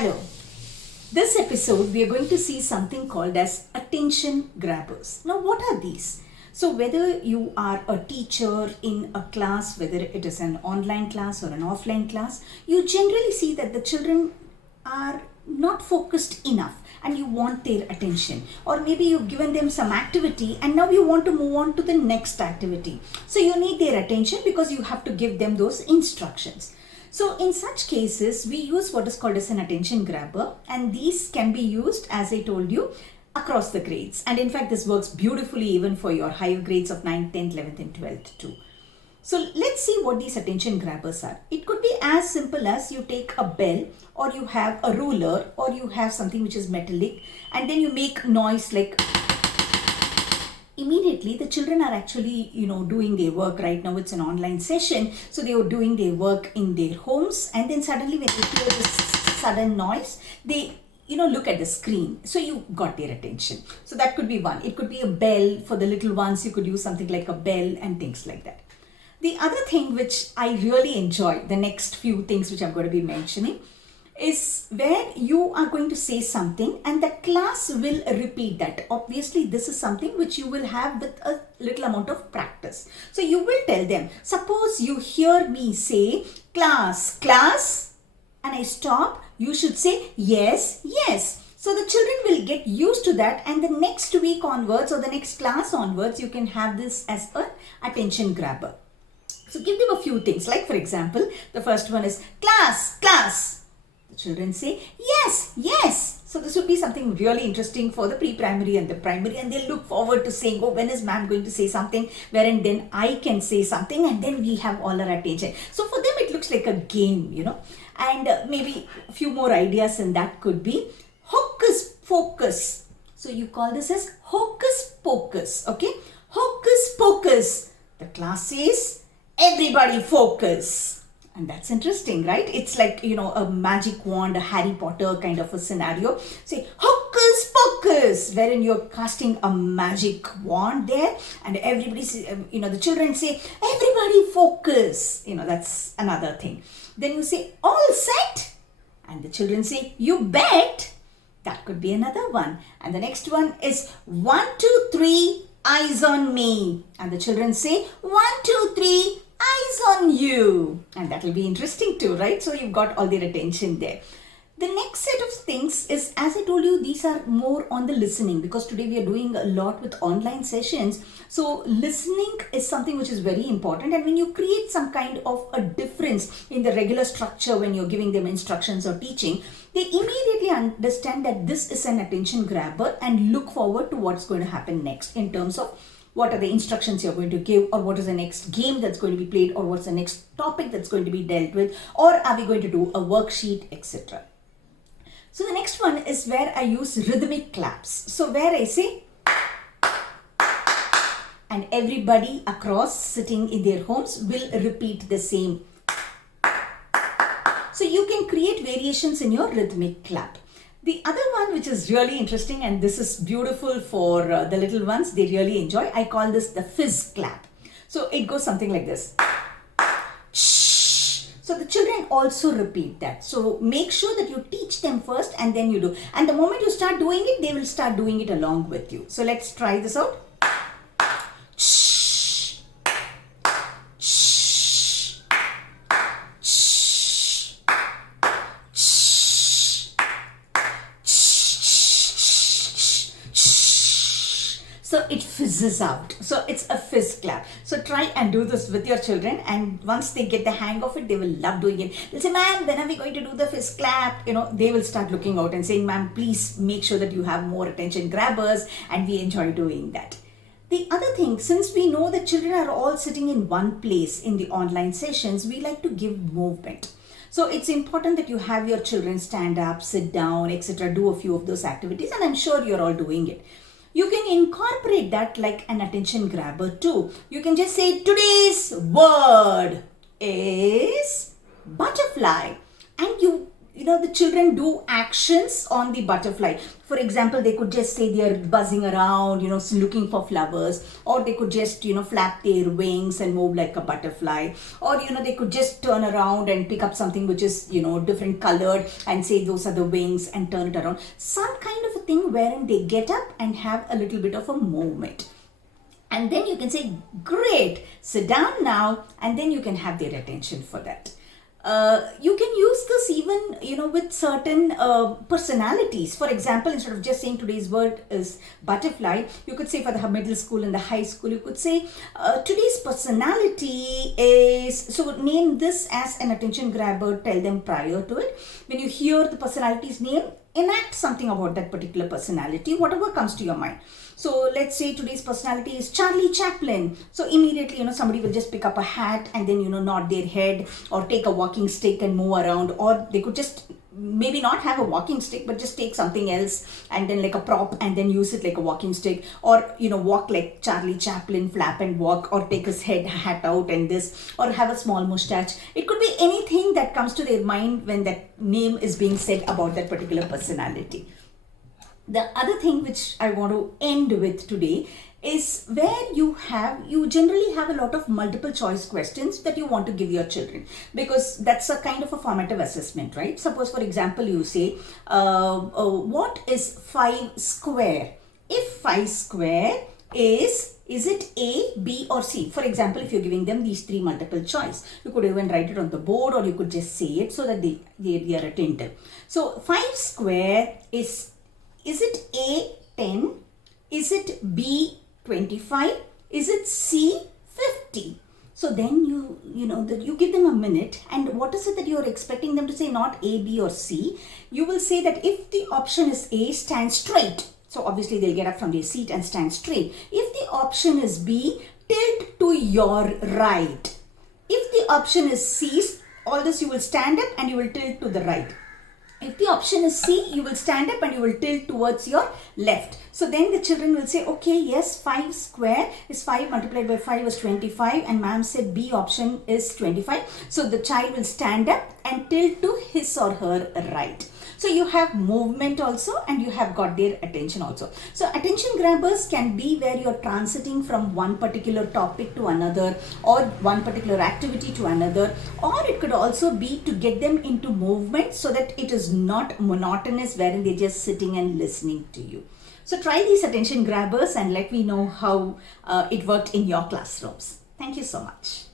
Hello. This episode we are going to see something called as attention grabbers. Now what are these? So whether you are a teacher in a class, whether it is an online class or an offline class, you generally see that the children are not focused enough and you want their attention, or maybe you've given them some activity and now you want to move on to the next activity. So you need their attention because you have to give them those instructions. So in such cases, we use what is called as an attention grabber, and these can be used, as I told you, across the grades. And in fact, this works beautifully even for your higher grades of 9th, 10th, 11th and 12th too. So let's see what these attention grabbers are. It could be as simple as you take a bell, or you have a ruler, or you have something which is metallic, and then you make noise like... Immediately the children are actually doing their work. Right now it's an online session, so they are doing their work in their homes, and then suddenly when they hear this sudden noise, they look at the screen. So you got their attention. So that could be one. It could be a bell for the little ones. You could use something like a bell and things like that. The other thing which I really enjoy, the next few things which I'm going to be mentioning, is where you are going to say something and the class will repeat that. Obviously, this is something which you will have with a little amount of practice. So you will tell them, suppose you hear me say, class, class, and I stop, you should say, yes, yes. So the children will get used to that, and the next week onwards or the next class onwards, you can have this as an attention grabber. So give them a few things, like for example, the first one is class, class. Children say, yes, yes. So this would be something really interesting for the pre-primary and the primary, and they'll look forward to saying, oh, when is ma'am going to say something, wherein then I can say something and then we have all our attention. So for them it looks like a game, and maybe a few more ideas, and that could be hocus pocus. So you call this as hocus pocus, okay? Hocus pocus. The class says, everybody focus. And that's interesting, right? It's like, a magic wand, a Harry Potter kind of a scenario. Say, hocus pocus, wherein you're casting a magic wand there, and everybody, the children say, everybody focus. That's another thing. Then you say, all set, and the children say, you bet. That could be another one. And the next one is 1, 2, 3, eyes on me. And the children say, 1, 2, 3, eyes on you. And that will be interesting too, right? So you've got all their attention there. The next set of things is, as I told you, these are more on the listening, because today we are doing a lot with online sessions. So listening is something which is very important. And when you create some kind of a difference in the regular structure when you're giving them instructions or teaching, they immediately understand that this is an attention grabber and look forward to what's going to happen next in terms of what are the instructions you're going to give, or what is the next game that's going to be played, or what's the next topic that's going to be dealt with, or are we going to do a worksheet, etc. So the next one is where I use rhythmic claps. So where I say, and everybody across sitting in their homes will repeat the same. So you can create variations in your rhythmic clap. The other one which is really interesting, and this is beautiful for the little ones, they really enjoy, I call this the fizz clap. So it goes something like this. Shh. So the children also repeat that. So make sure that you teach them first and then you do. And the moment you start doing it, they will start doing it along with you. So let's try this out. So it fizzes out. So it's a fizz clap. So try and do this with your children, and once they get the hang of it, they will love doing it. They'll say, ma'am, when are we going to do the fizz clap? They will start looking out and saying, ma'am, please make sure that you have more attention grabbers, and we enjoy doing that. The other thing, since we know that children are all sitting in one place in the online sessions, we like to give movement. So it's important that you have your children stand up, sit down, etc., do a few of those activities, and I'm sure you're all doing it. You can incorporate that like an attention grabber too. You can just say, today's word is butterfly. And you the children do actions on the butterfly. For example, they could just say they are buzzing around, looking for flowers, or they could just, flap their wings and move like a butterfly, or, they could just turn around and pick up something which is, different colored and say those are the wings and turn it around. Some kind of a thing wherein they get up and have a little bit of a movement. And then you can say, great, sit down now, and then you can have their attention for that. You can use this even, with certain personalities. For example, instead of just saying today's word is butterfly, you could say for the middle school and the high school, you could say today's personality is, so name this as an attention grabber, tell them prior to it. When you hear the personality's name, enact something about that particular personality, whatever comes to your mind. So let's say today's personality is Charlie Chaplin. So immediately, somebody will just pick up a hat and then, nod their head, or take a walking stick and move around, or they could just maybe not have a walking stick, but just take something else and then like a prop and then use it like a walking stick, or walk like Charlie Chaplin, flap and walk, or take his hat out and this, or have a small mustache. It could be anything that comes to their mind when that name is being said about that particular personality. The other thing which I want to end with today is where you generally have a lot of multiple choice questions that you want to give your children, because that's a kind of a formative assessment, right? Suppose, for example, you say, what is 5 square? If 5 square is it A, B or C? For example, if you're giving them these 3 multiple choice, you could even write it on the board, or you could just say it so that they are attentive. So 5 square is it A, 10? Is it B, 25? Is it C, 50? So then you give them a minute, and what is it that you're expecting them to say? Not A, B or C. You will say that if the option is A, stand straight. So obviously they'll get up from their seat and stand straight. If the option is B, tilt to your right. If the option is C, all this you will stand up and you will tilt to the right. If the option is C, you will stand up and you will tilt towards your left. So then the children will say, okay, yes, 5 square is 5 multiplied by 5 is 25, and ma'am said B option is 25. So the child will stand up and tilt to his or her right. So you have movement also, and you have got their attention also. So attention grabbers can be where you're transiting from one particular topic to another, or one particular activity to another, or it could also be to get them into movement so that it is not monotonous wherein they're just sitting and listening to you. So try these attention grabbers and let me know how it worked in your classrooms. Thank you so much.